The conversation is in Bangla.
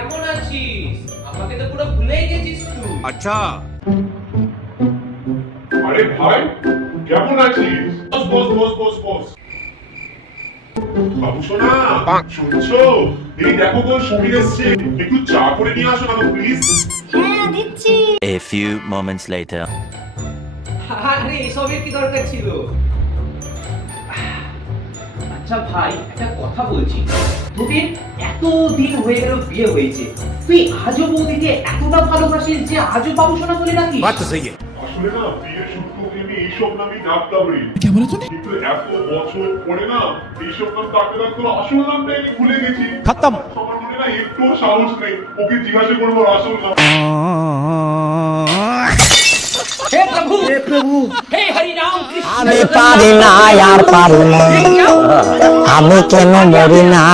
কেমন আছিস? আমাকে তো পুরো ভুলেই গেছিস তুই। अच्छा আরে ভাই কেমন আছিস? বস বস বস বস বস বাবু সোনা শুনছো? এই দেখো গো সমীর এসছে, একটু চা করে নিয়ে আসো না তো প্লিজ। হ্যাঁ দিচ্ছি। A few moments later. আরে এসবের কি দরকার ছিল? আচ্ছা ভাই, একটা কথা বলছি, তোদের এত দিন হয়ে গেল বিয়ে হয়েছে, তুই আজও বৌদিকে এতটা ভালোবাসিস যে আজও বাবু সোনা বলে ডাকিস? बात तो सही है আসলে না বিয়ের শুরু আমি এইসব নামই ডাকতাম রে, কিন্তু এত বছর পরে না এইসব নাম ডাকতে ডাকতে আসল নামটা আমি ভুলে গেছি। खत्म আমার মনে না একটু সাহস নেই ওকে জিজ্ঞাসা করবো আসল নাম। হে প্রভু হে হরি রাম কৃষ্ণ। আমি পারি না আর পারি না, আমি কেন মরি না।